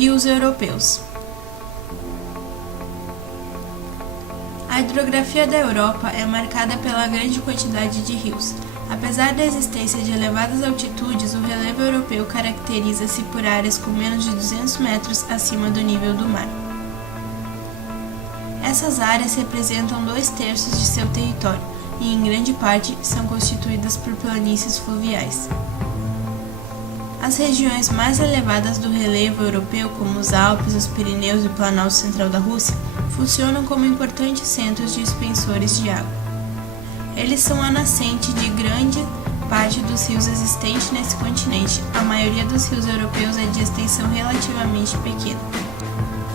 Rios europeus. A hidrografia da Europa é marcada pela grande quantidade de rios. Apesar da existência de elevadas altitudes, o relevo europeu caracteriza-se por áreas com menos de 200 metros acima do nível do mar. Essas áreas representam 2/3 de seu território e, em grande parte, são constituídas por planícies fluviais. As regiões mais elevadas do relevo europeu, como os Alpes, os Pirineus e o Planalto Central da Rússia, funcionam como importantes centros dispensores de água. Eles são a nascente de grande parte dos rios existentes nesse continente. A maioria dos rios europeus é de extensão relativamente pequena.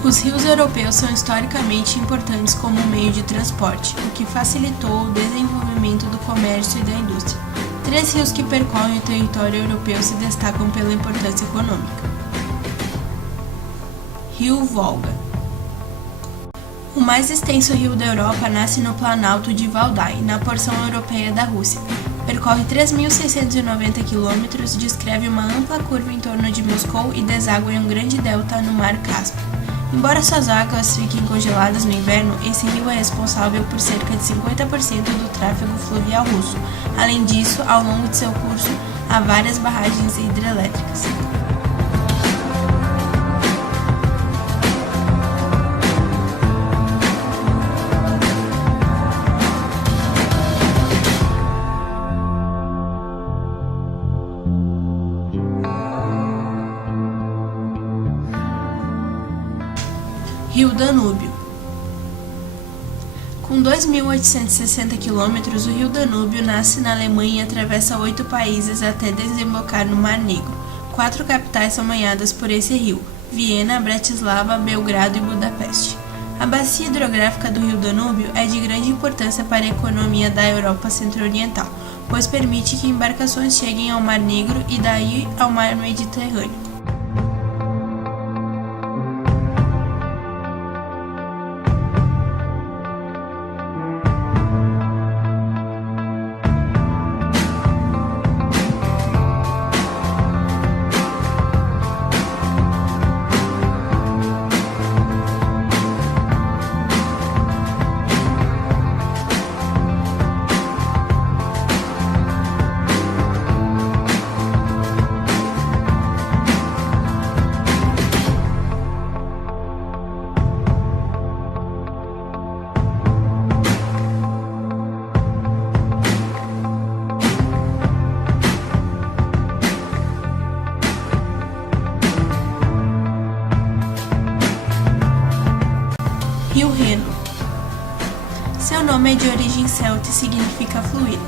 Os rios europeus são historicamente importantes como meio de transporte, o que facilitou o desenvolvimento do comércio e da indústria. 3 rios que percorrem o território europeu se destacam pela importância econômica. Rio Volga. O mais extenso rio da Europa nasce no Planalto de Valdai, na porção europeia da Rússia. Percorre 3.690 km, descreve uma ampla curva em torno de Moscou e deságua em um grande delta no Mar Cáspio. Embora suas águas fiquem congeladas no inverno, esse rio é responsável por cerca de 50% do tráfego fluvial russo. Além disso, ao longo de seu curso, há várias barragens hidrelétricas. Rio Danúbio. Com 2.860 km, o Rio Danúbio nasce na Alemanha e atravessa 8 países até desembocar no Mar Negro. 4 capitais são banhadas por esse rio: Viena, Bratislava, Belgrado e Budapeste. A bacia hidrográfica do Rio Danúbio é de grande importância para a economia da Europa Centro-Oriental, pois permite que embarcações cheguem ao Mar Negro e daí ao Mar Mediterrâneo. Rio Reno. Seu nome é de origem celta e significa fluir.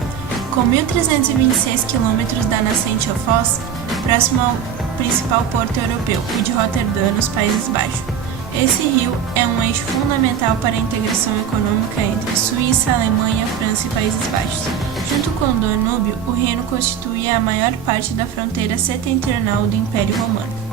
Com 1.326 km da nascente ao Foz, próximo ao principal porto europeu, o de Roterdã, nos Países Baixos. Esse rio é um eixo fundamental para a integração econômica entre Suíça, Alemanha, França e Países Baixos. Junto com o Danúbio, o Reno constitui a maior parte da fronteira setentrional do Império Romano.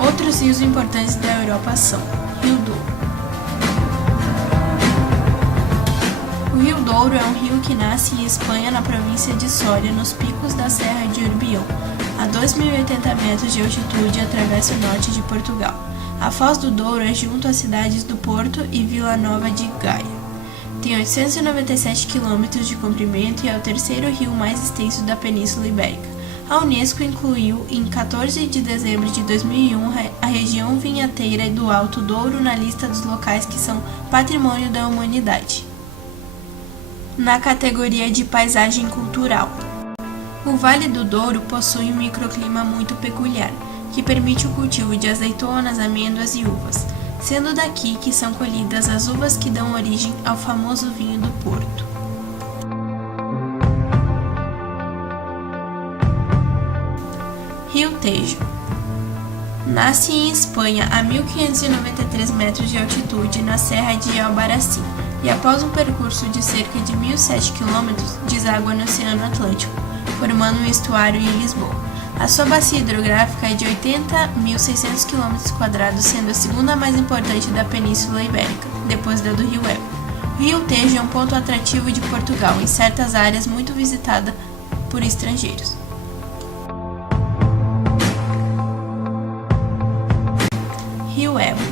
Outros rios importantes da Europa são Rio Douro. O Rio Douro é um rio que nasce em Espanha, na província de Soria, nos picos da Serra de Urbião. A 2.080 metros de altitude, atravessa o norte de Portugal. A Foz do Douro é junto às cidades do Porto e Vila Nova de Gaia. Tem 897 km de comprimento e é o terceiro rio mais extenso da Península Ibérica. A Unesco incluiu, em 14 de dezembro de 2001, a região vinheteira do Alto Douro na lista dos locais que são Patrimônio da Humanidade, na categoria de paisagem cultural. O Vale do Douro possui um microclima muito peculiar, que permite o cultivo de azeitonas, amêndoas e uvas, sendo daqui que são colhidas as uvas que dão origem ao famoso vinho do Porto. Rio Tejo. Nasce em Espanha a 1.593 metros de altitude na Serra de Albarracín e após um percurso de cerca de 1.007 km deságua no Oceano Atlântico. formando um estuário em Lisboa. A sua bacia hidrográfica é de 80.600 km², sendo a segunda mais importante da Península Ibérica, depois da do Rio Ebro. O Rio Tejo é um ponto atrativo de Portugal, em certas áreas muito visitada por estrangeiros. Rio Ebro.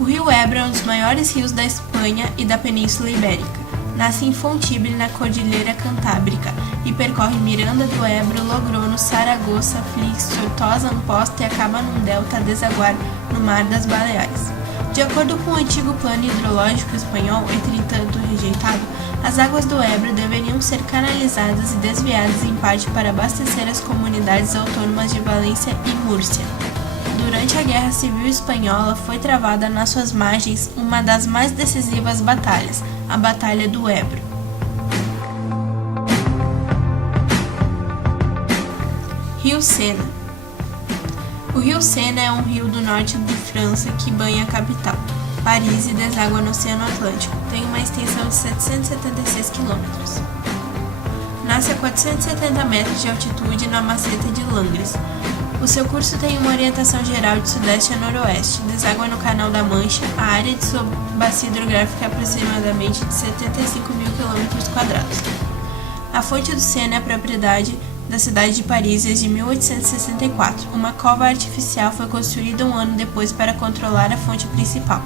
O Rio Ebro é um dos maiores rios da Espanha e da Península Ibérica. Nasce em Fontibre, na Cordilheira Cantábrica, e percorre Miranda do Ebro, Logrono, Saragoça, Flix, Tortosa, Amposta e acaba num delta a desaguar no Mar das Baleares. De acordo com o antigo plano hidrológico espanhol, entretanto rejeitado, as águas do Ebro deveriam ser canalizadas e desviadas em parte para abastecer as comunidades autônomas de Valência e Múrcia. Durante a Guerra Civil Espanhola foi travada nas suas margens uma das mais decisivas batalhas, a Batalha do Ebro. Rio Sena. O rio Sena é um rio do norte de França que banha a capital, Paris, e deságua no Oceano Atlântico. Tem uma extensão de 776 km. Nasce a 470 metros de altitude na Maceta de Langres. O seu curso tem uma orientação geral de sudeste a noroeste, deságua no Canal da Mancha. A área de sua bacia hidrográfica é aproximadamente de 75.000 km². A fonte do Sena é propriedade da cidade de Paris desde 1864. Uma cova artificial foi construída um ano depois para controlar a fonte principal.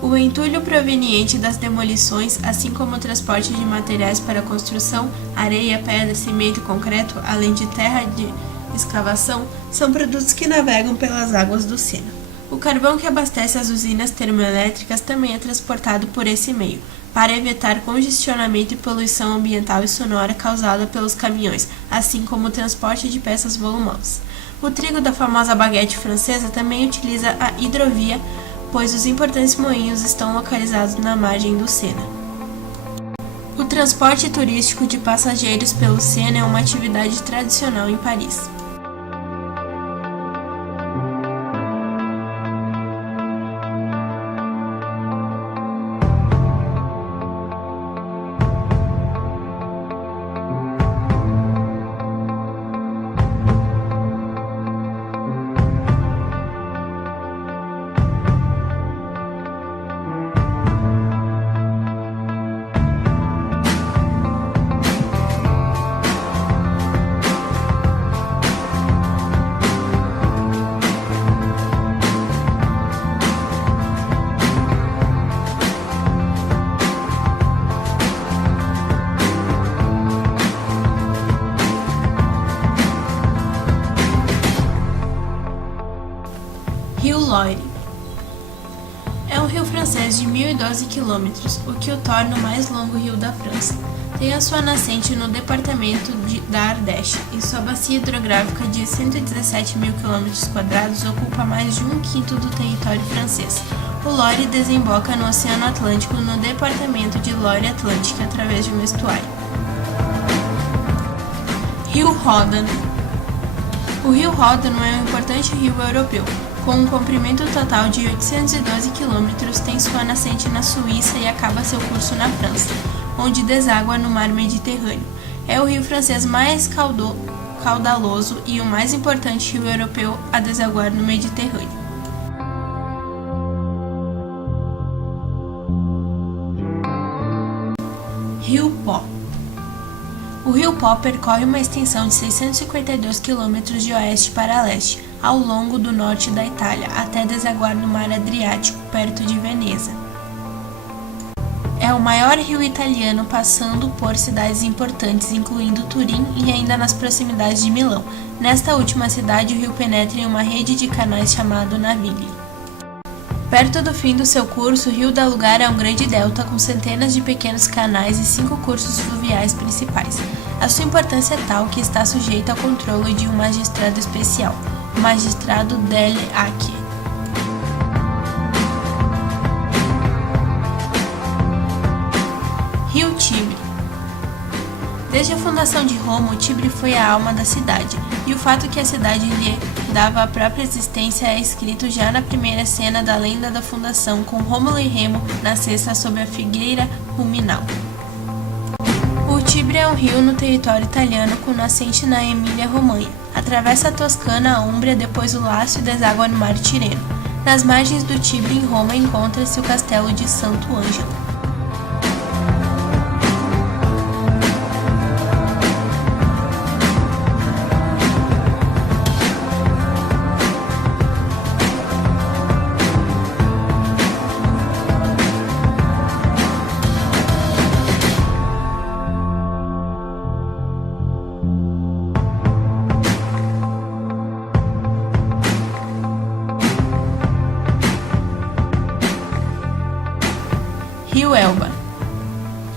O entulho proveniente das demolições, assim como o transporte de materiais para construção, areia, pedra, cimento e concreto, além de terra de escavação, são produtos que navegam pelas águas do Sena. O carvão que abastece as usinas termoelétricas também é transportado por esse meio, para evitar congestionamento e poluição ambiental e sonora causada pelos caminhões, assim como o transporte de peças volumosas. O trigo da famosa baguete francesa também utiliza a hidrovia, pois os importantes moinhos estão localizados na margem do Sena. O transporte turístico de passageiros pelo Sena é uma atividade tradicional em Paris. Rio Loire. É um rio francês de 1.012 km, o que o torna o mais longo rio da França. Tem a sua nascente no departamento da Ardèche, e sua bacia hidrográfica de 117.000 km², ocupa mais de 1/5 do território francês. O Loire desemboca no Oceano Atlântico no departamento de Loire Atlântica através de um estuário. Rio Ródano. O rio Ródano é um importante rio europeu. Com um comprimento total de 812 km, tem sua nascente na Suíça e acaba seu curso na França, onde deságua no Mar Mediterrâneo. É o rio francês mais caudaloso e o mais importante rio europeu a desaguar no Mediterrâneo. Rio Pó. O rio Pó percorre uma extensão de 652 km de oeste para leste, ao longo do norte da Itália, até desaguar no Mar Adriático, perto de Veneza. É o maior rio italiano, passando por cidades importantes, incluindo Turim e ainda nas proximidades de Milão. Nesta última cidade, o rio penetra em uma rede de canais chamado Navigli. Perto do fim do seu curso, o rio dá lugar a um grande delta com centenas de pequenos canais e 5 cursos fluviais principais. A sua importância é tal que está sujeita ao controle de um magistrado especial, o Magistrado delle Acque. Rio Tibre. Desde a fundação de Roma, o Tibre foi a alma da cidade, e o fato que a cidade lhe dava a própria existência é escrito já na primeira cena da lenda da fundação, com Rômulo e Remo na cesta sob a figueira ruminal. O Tibre é um rio no território italiano com nascente na Emília-Romanha. Atravessa a Toscana, a Úmbria, depois o Lácio e deságua no Mar Tirreno. Nas margens do Tibre, em Roma, encontra-se o castelo de Santo Ângelo. Rio Elba.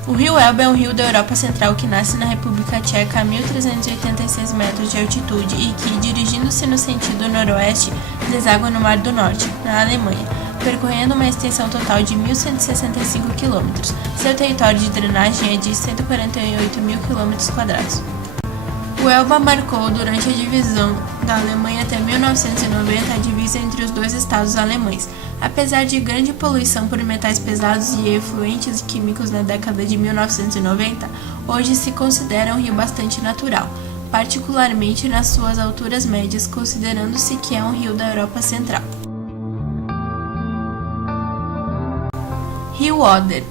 O rio Elba é um rio da Europa Central que nasce na República Tcheca a 1.386 metros de altitude e que, dirigindo-se no sentido noroeste, deságua no Mar do Norte, na Alemanha, percorrendo uma extensão total de 1.165 km. Seu território de drenagem é de 148.000 km². O Elba marcou, durante a divisão da Alemanha até 1990, a divisa entre os dois estados alemães. Apesar de grande poluição por metais pesados e efluentes químicos na década de 1990, hoje se considera um rio bastante natural, particularmente nas suas alturas médias, considerando-se que é um rio da Europa Central. Rio Oder.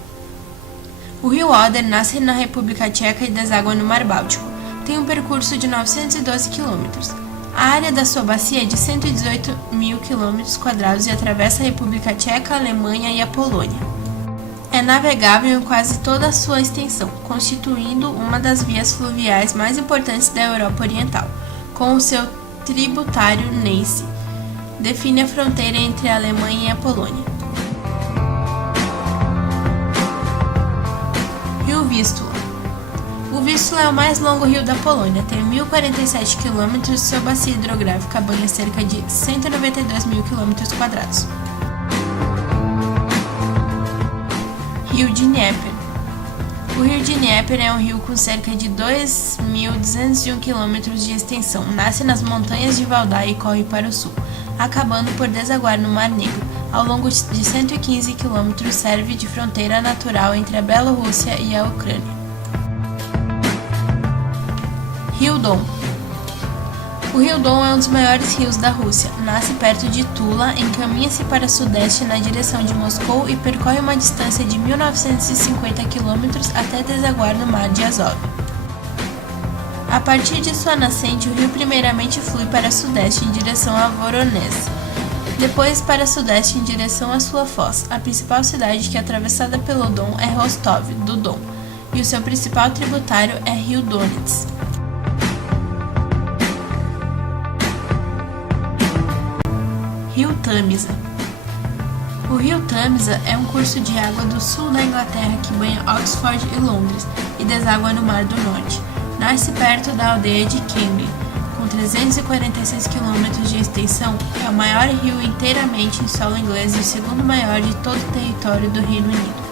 O rio Oder nasce na República Tcheca e deságua no Mar Báltico. Tem um percurso de 912 km. A área da sua bacia é de 118.000 km² e atravessa a República Tcheca, a Alemanha e a Polônia. É navegável em quase toda a sua extensão, constituindo uma das vias fluviais mais importantes da Europa Oriental, com o seu tributário Neisse. Define a fronteira entre a Alemanha e a Polônia. Rio Vístula. O Vístula é o mais longo rio da Polônia, tem 1.047 km e sua bacia hidrográfica banha cerca de 192.000 km². Rio Dnieper. O rio Dnieper é um rio com cerca de 2.201 km de extensão. Nasce nas montanhas de Valdai e corre para o sul, acabando por desaguar no Mar Negro. Ao longo de 115 km, serve de fronteira natural entre a Bielorrússia e a Ucrânia. Rio Don. O Rio Don é um dos maiores rios da Rússia. Nasce perto de Tula, encaminha-se para sudeste na direção de Moscou e percorre uma distância de 1.950 km até desaguar no Mar de Azov. A partir de sua nascente, o rio primeiramente flui para sudeste em direção a Voronezh, depois para sudeste em direção à sua foz. A principal cidade que é atravessada pelo Don é Rostov, do Don, e o seu principal tributário é Rio Donets. Rio Tamisa. O rio Tamisa é um curso de água do sul da Inglaterra que banha Oxford e Londres e deságua no Mar do Norte. Nasce perto da aldeia de Cambridge, com 346 km de extensão, é o maior rio inteiramente em solo inglês e o segundo maior de todo o território do Reino Unido.